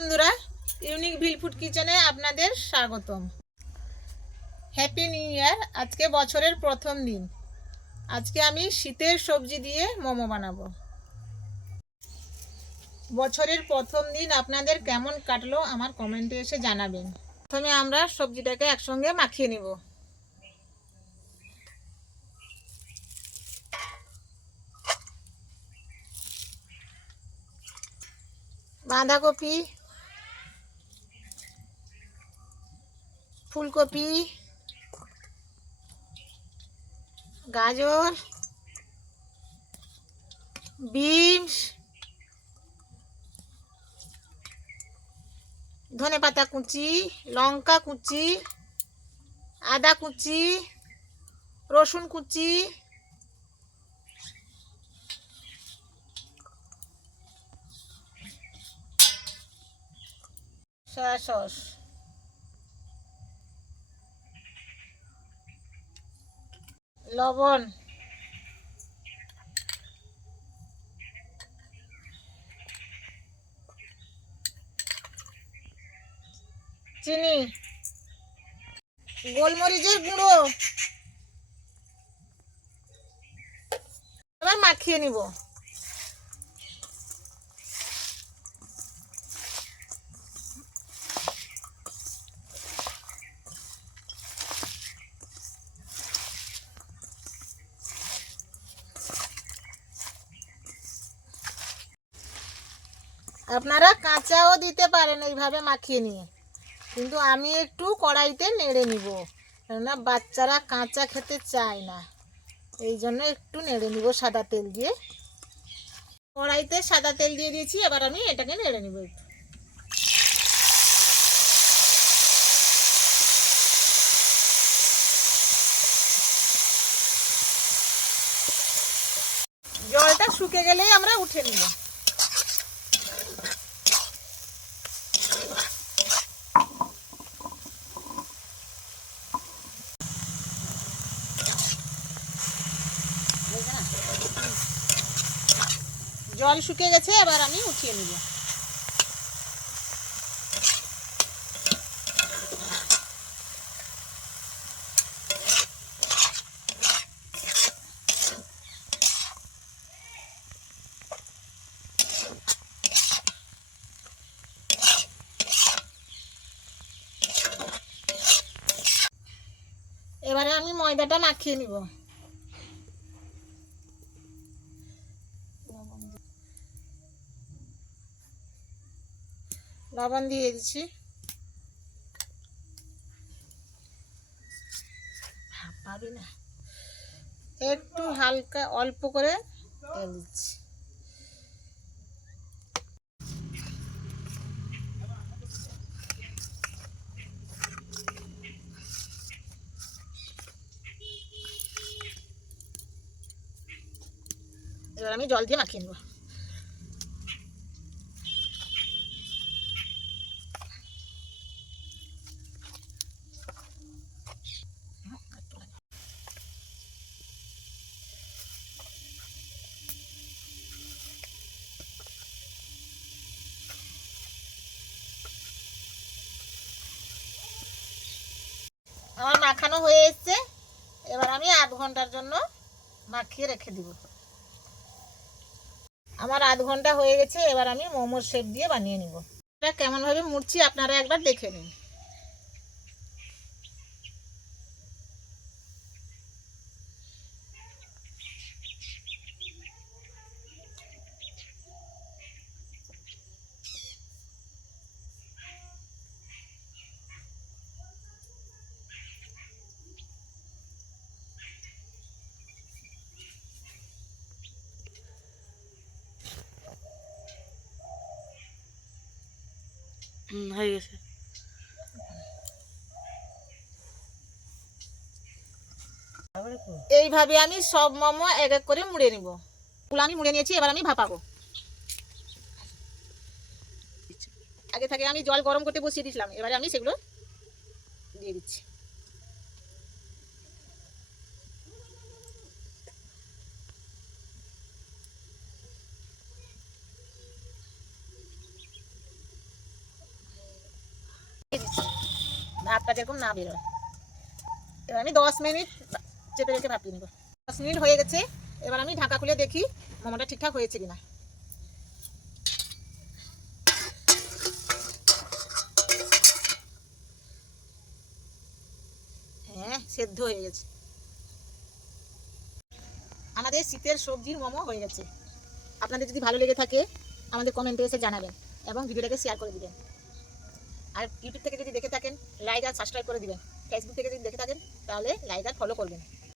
বন্ধুরা, ইউনিক ভিল ফুড কিচেনে আপনাদের স্বাগতম। হ্যাপি নিউ ইয়ার, আজকে বছরের প্রথম দিন। আজকে আমি শীতের সবজি দিয়ে মোমো বানাবো। বছরের প্রথম দিন আপনাদের কেমন কাটলো আমার কমেন্টে এসে জানাবেন। প্রথমে আমরা সবজিটাকে একসঙ্গে মাখিয়ে নিব। বাঁধাকপি ফুলকপি গাজর বিনস ধনে পাতা কুচি লঙ্কা কুচি আদা কুচি রসুন কুচি সয়া সস। লবণ। চিনি। গোলমরিচের গুঁড়ো। এবার মাখিয়ে নিব। আপনারা কাঁচাও দিতে পারেন এইভাবে মাখিয়ে নিয়ে। কিন্তু আমি একটু কড়াইতে নেড়ে নিব, কেননা বাচ্চারা কাঁচা খেতে চায় না। এই জন্য একটু নেড়ে নিব সাদা তেল দিয়ে। কড়াইতে সাদা তেল দিয়ে দিয়েছি, এবার আমি এটাকে নেড়ে নিব একটু। জলটা শুকে গেলেই আমরা উঠে নিব। জল শুকিয়ে গেছে এবার আমি উঠিয়ে নিব। এবারে আমি ময়দাটা মাখিয়ে নিব। লবণ দিয়ে দিচ্ছি। একটু হালকা অল্প করে তেল দিচ্ছি। এবার আমি জল দিয়ে মাখিয়ে নেব আমার মাখানো হয়ে এসছে। এবার আমি আধ ঘণ্টার জন্য মাখিয়ে রেখে দিব। আমার আধ ঘণ্টা হয়ে গেছে, এবার আমি মোমোর শেপ দিয়ে বানিয়ে নিব। এটা কেমনভাবে মুড়ছি আপনারা একবার দেখে নিন। হয়ে গেছে। এইভাবে আমি সব মোমো এক এক করে মুড়ে নিব। ফুল আমি মুড়ে নিয়েছি, এবার আমি ভাপাবো। আগে থেকে আমি জল গরম করতে বসিয়ে দিয়েছিলাম, এবারে আমি সেগুলো দিয়ে দিচ্ছি। ভাতটা যেরকম না বেরোয়। এবার আমি দশ মিনিট চেপে রেখে ভাপিয়ে নেব। দশ মিনিট হয়ে গেছে, এবার আমি ঢাকা খুলে দেখি মোমোটা ঠিকঠাক হয়েছে কিনা। হ্যাঁ সেদ্ধ হয়ে গেছে। আমাদের শীতের সবজির মোমো হয়ে গেছে। আপনাদের যদি ভালো লেগে থাকে, আমাদের কমেন্টে এসে জানাবেন এবং ভিডিওটাকে শেয়ার করে দিবেন। আর ইউটিউব থেকে যদি দেখে থাকেন, লাইক আর সাবস্ক্রাইব করে দিবেন। ফেসবুক থেকে যদি দেখে থাকেন, তাহলে লাইক আর ফলো করবেন।